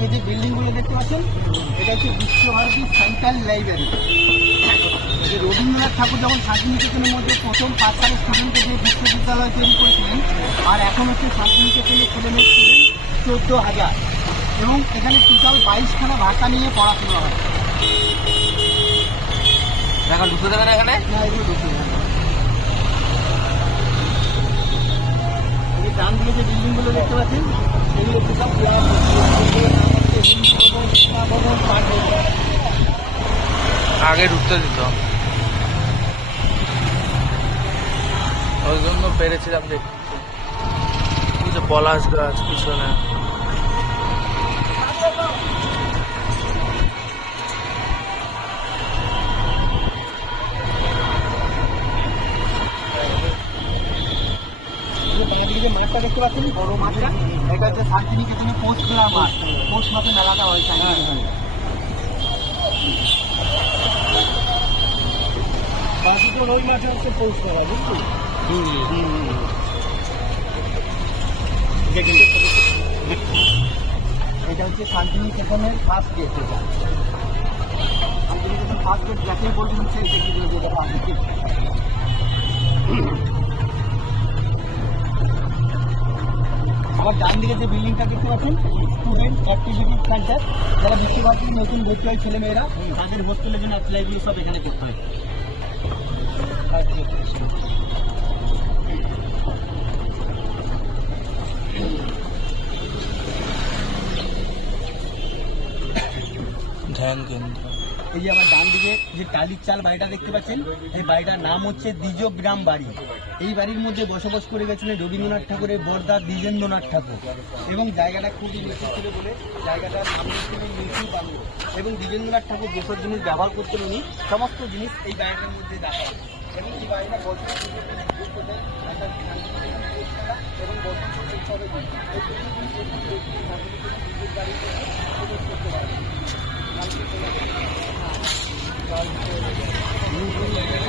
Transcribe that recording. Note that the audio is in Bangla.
দিকে যে বিল্ডিংগুলো দেখতে পাচ্ছেন এটা হচ্ছে বিশ্বভারতী সেন্ট্রাল লাইব্রেরি। যে রবীন্দ্রনাথ ঠাকুর যখন শান্তিনিকেতনের মধ্যে প্রথম 5 সালের স্টুডেন্টকে যে বিশ্ববিদ্যালয় তৈরি করেছিলেন, আর এখন হচ্ছে শান্তিনিকেতনের ছেলেমেয়ে স্টুডেন্ট 14,000, এবং এখানে টোটাল 22খানা ভাষা নিয়ে পড়াশোনা হয়। এখন ঢুকতে দেবে না এখানে? না, এগুলো ঢুকতে দেবে না। এই ডান দিকে যে বিল্ডিংগুলো দেখতে পাচ্ছেন সেগুলো টোটাল হিন্দু ভবন, সীমা ভবন, পাঠ ভবন। আগে ঢুকতে দিত, ওই জন্য পেরেছিলাম দেখতে। পলাশ গাছ পিছনে। যে মাঠটা দেখতে পাচ্ছেন বড় মাঠটা, এটা হচ্ছে শান্তিনিকেতনের পৌষ মেলা মাঠ। পৌষ মাসে মেলাটা হয় শান্তিনিকেতনে। ওই মাঠে হচ্ছে পৌষ মেলা, বুঝলি? এটা হচ্ছে শান্তিনিকেতনের ফার্স্ট গেট। এটা শান্তিনিকেতন ফার্স্ট গেট যাকে বলবেন সেই দেখতে দেবে যেটা ফার্স্ট গেট। আবার ডান দিকে যে বিল্ডিংটা দেখতে পাচ্ছেন স্টুডেন্ট অ্যাক্টিভিটি সেন্টার, যারা বিশ্বভারতীর নতুন ভর্তি হয় ছেলেমেয়েরা তাদের হোস্টেলের জন্য অ্যাপ্লাইগুলি সব এখানে করতে হয়। ধ্যান কেন্দ্র। এই যে আমার ডান দিকে যে টালির চাল বাড়িটা দেখতে পাচ্ছেন, এই বাড়িটার নাম হচ্ছে দ্বিজগ্রাম বাড়ি। এই বাড়ির মধ্যে বসবাস করে গেছিলেন রবীন্দ্রনাথ ঠাকুরের বড়দা দ্বিজেন্দ্রনাথ ঠাকুর, এবং জায়গাটা খুবই নিচু ছিল বলে জায়গাটার নাম দিয়েছিলেন নিচু বাংলো। এবং দ্বিজেন্দ্রনাথ ঠাকুর যেসব জিনিস ব্যবহার করতেন উনি সমস্ত জিনিস এই বাড়িটার মধ্যে দেখা যায়। এবং এই বাড়িটা বর্তমান এবং বর্তমান